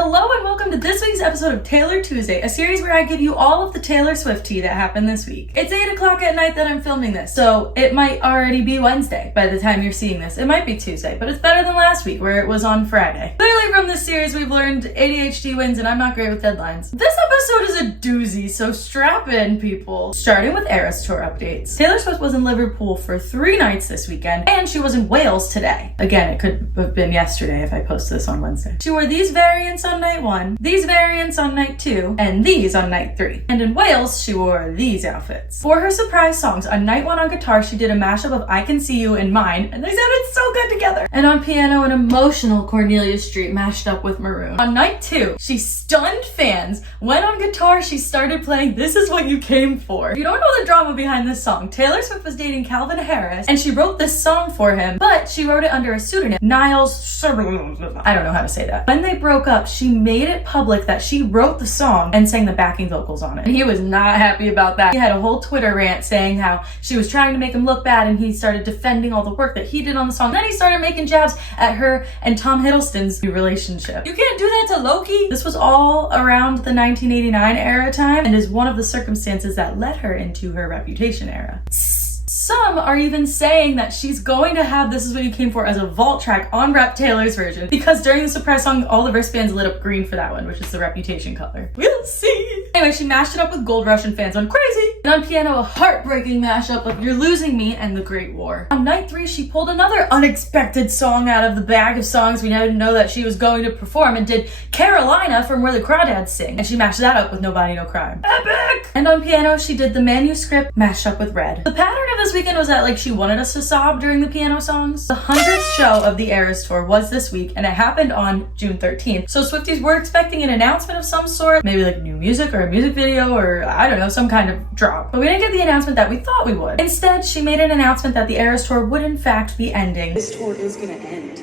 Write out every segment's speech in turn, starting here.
Hello and welcome to this week's episode of Taylor Tuesday, a series where I give you all of the Taylor Swift tea that happened this week. It's 8 o'clock at night that I'm filming this, so it might already be Wednesday by the time you're seeing this. It might be Tuesday, but it's better than last week where it was on Friday. Clearly from this series we've learned ADHD wins and I'm not great with deadlines. This episode is a doozy, so strap in, people. Starting with Eras Tour updates. Taylor Swift was in Liverpool for 3 nights this weekend, and she was in Wales today. Again, it could have been yesterday if I posted this on Wednesday. She wore these variants on night 1, these variants on night 2, and these on night 3. And in Wales, she wore these outfits. For her surprise songs, on night 1 on guitar, she did a mashup of I Can See You and Mine, and they sounded so good together. And on piano, an emotional Cornelia Street mashed up with Maroon. On night 2, she stunned fans when on guitar she started playing This Is What You Came For. If you don't know the drama behind this song, Taylor Swift was dating Calvin Harris, and she wrote this song for him, but she wrote it under a pseudonym, Niles. I don't know how to say that. When they broke up, she made it public that she wrote the song and sang the backing vocals on it. And he was not happy about that. He had a whole Twitter rant saying how she was trying to make him look bad, and he started defending all the work that he did on the song. Then he started making jabs at her and Tom Hiddleston's relationship. You can't do that to Loki! This was all around the 1989 era time and is one of the circumstances that led her into her Reputation era. Some are even saying that she's going to have This Is What You Came For as a vault track on Rep Taylor's version, because during the surprise song, all the wristbands lit up green for that one, which is the Reputation color. We'll see. Anyway, she mashed it up with Gold Rush and fans went crazy. And on piano, a heartbreaking mashup of You're Losing Me and The Great War. On night 3, she pulled another unexpected song out of the bag of songs we didn't know that she was going to perform and did Carolina from Where the Crawdads Sing. And she mashed that up with No Body, No Crime. Epic! And on piano, she did the manuscript mashed up with Red. The pattern of this weekend was that she wanted us to sob during the piano songs. The 100th show of the Eras Tour was this week, and it happened on June 13th. So Swifties were expecting an announcement of some sort, maybe new music or a music video or I don't know, some kind of drop. But we didn't get the announcement that we thought we would. Instead, she made an announcement that the Eras Tour would in fact be ending. This tour is gonna end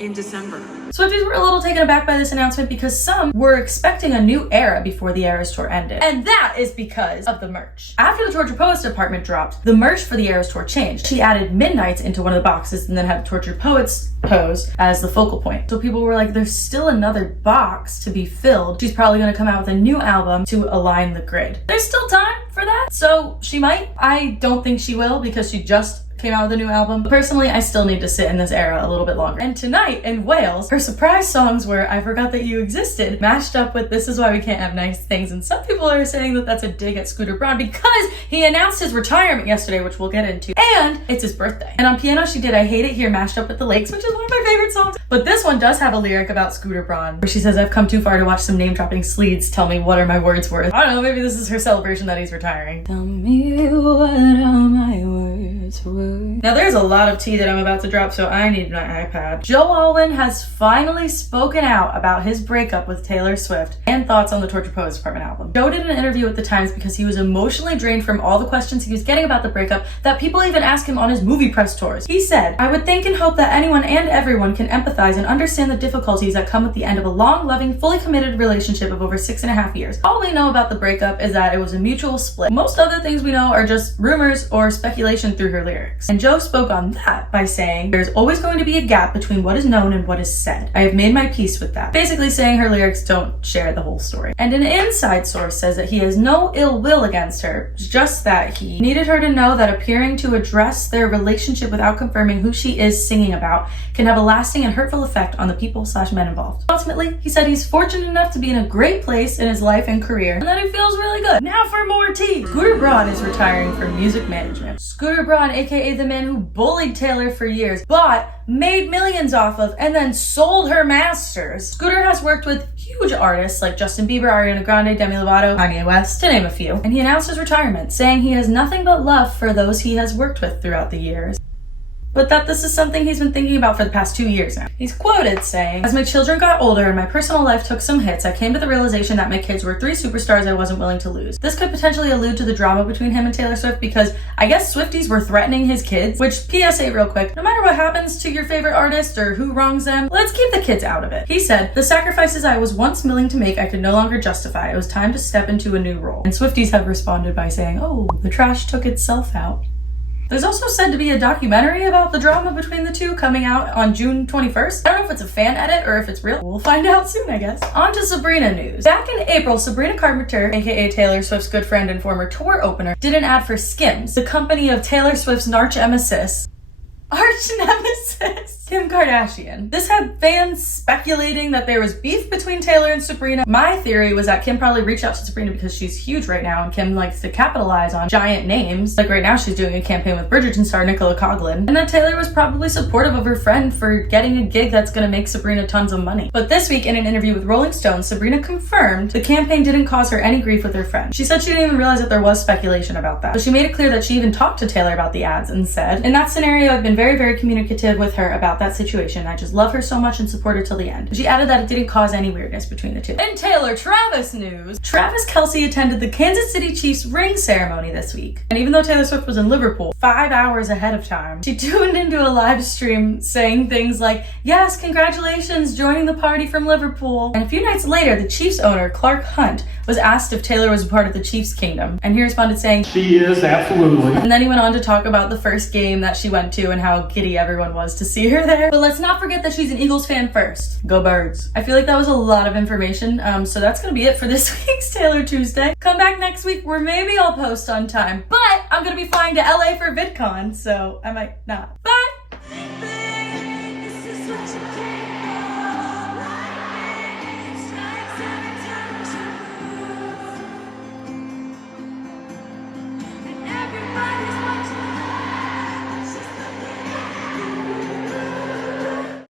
in December. Swifties were a little taken aback by this announcement because some were expecting a new era before the Eras Tour ended. And that is because of the merch. After the Tortured Poets department dropped, the merch for the Eras Tour changed. She added Midnights into one of the boxes and then had the Tortured Poets pose as the focal point. So people were like, there's still another box to be filled. She's probably gonna come out with a new album to align the grid. There's still time for that, so she might. I don't think she will because she just came out with a new album. Personally, I still need to sit in this era a little bit longer. And tonight in Wales, her surprise songs were I Forgot That You Existed, mashed up with This Is Why We Can't Have Nice Things. And some people are saying that that's a dig at Scooter Braun because he announced his retirement yesterday, which we'll get into. And it's his birthday. And on piano, she did I Hate It Here mashed up with The Lakes, which is one of my favorite songs. But this one does have a lyric about Scooter Braun, where she says, I've come too far to watch some name-dropping sleaze tell me what are my words worth. I don't know, maybe this is her celebration that he's retiring. Tell me what are my words worth. Now there's a lot of tea that I'm about to drop, so I need my iPad. Joe Alwyn has finally spoken out about his breakup with Taylor Swift and thoughts on the Tortured Poets Department album. Joe did an interview with The Times because he was emotionally drained from all the questions he was getting about the breakup that people even asked him on his movie press tours. He said, I would think and hope that anyone and everyone can empathize and understand the difficulties that come with the end of a long, loving, fully committed relationship of over 6.5 years. All we know about the breakup is that it was a mutual split. Most other things we know are just rumors or speculation through her lyrics. And Joe spoke on that by saying, there's always going to be a gap between what is known and what is said. I have made my peace with that. Basically saying her lyrics don't share the whole story. And an inside source says that he has no ill will against her, just that he needed her to know that appearing to address their relationship without confirming who she is singing about can have a lasting and hurtful effect on the people/men involved. Ultimately, he said he's fortunate enough to be in a great place in his life and career, and that he feels really good. Now for more tea! Scooter Braun is retiring from music management. Scooter Braun, aka the man who bullied Taylor for years, but made millions off of, and then sold her masters. Scooter has worked with huge artists like Justin Bieber, Ariana Grande, Demi Lovato, Kanye West, to name a few. And he announced his retirement, saying he has nothing but love for those he has worked with throughout the years. But that this is something he's been thinking about for the past 2 years now. He's quoted saying, as my children got older and my personal life took some hits, I came to the realization that my kids were 3 superstars I wasn't willing to lose. This could potentially allude to the drama between him and Taylor Swift because I guess Swifties were threatening his kids, which PSA real quick, no matter what happens to your favorite artist or who wrongs them, let's keep the kids out of it. He said, the sacrifices I was once willing to make I could no longer justify. It was time to step into a new role. And Swifties have responded by saying, oh, the trash took itself out. There's also said to be a documentary about the drama between the two coming out on June 21st. I don't know if it's a fan edit or if it's real. We'll find out soon, I guess. On to Sabrina news. Back in April, Sabrina Carpenter, aka Taylor Swift's good friend and former tour opener, did an ad for Skims, the company of Taylor Swift's arch nemesis, Kim Kardashian. This had fans speculating that there was beef between Taylor and Sabrina. My theory was that Kim probably reached out to Sabrina because she's huge right now and Kim likes to capitalize on giant names. Like right now she's doing a campaign with Bridgerton star Nicola Coughlan. And that Taylor was probably supportive of her friend for getting a gig that's gonna make Sabrina tons of money. But this week in an interview with Rolling Stone, Sabrina confirmed the campaign didn't cause her any grief with her friend. She said she didn't even realize that there was speculation about that. But she made it clear that she even talked to Taylor about the ads and said, "In that scenario, I've been very, very communicative with her about that situation. I just love her so much and support her till the end." She added that it didn't cause any weirdness between the two. In Taylor Travis news, Travis Kelce attended the Kansas City Chiefs ring ceremony this week. And even though Taylor Swift was in Liverpool 5 hours ahead of time, she tuned into a live stream saying things like, "Yes, congratulations, joining the party from Liverpool." And a few nights later, the Chiefs owner, Clark Hunt, was asked if Taylor was a part of the Chiefs kingdom. And he responded saying, "She is, absolutely." And then he went on to talk about the first game that she went to and how giddy everyone was to see her there. But let's not forget that she's an Eagles fan first. Go Birds. I feel like that was a lot of information, so that's gonna be it for this week's Taylor Tuesday. Come back next week where maybe I'll post on time, but I'm gonna be flying to LA for VidCon, so I might not. Bye!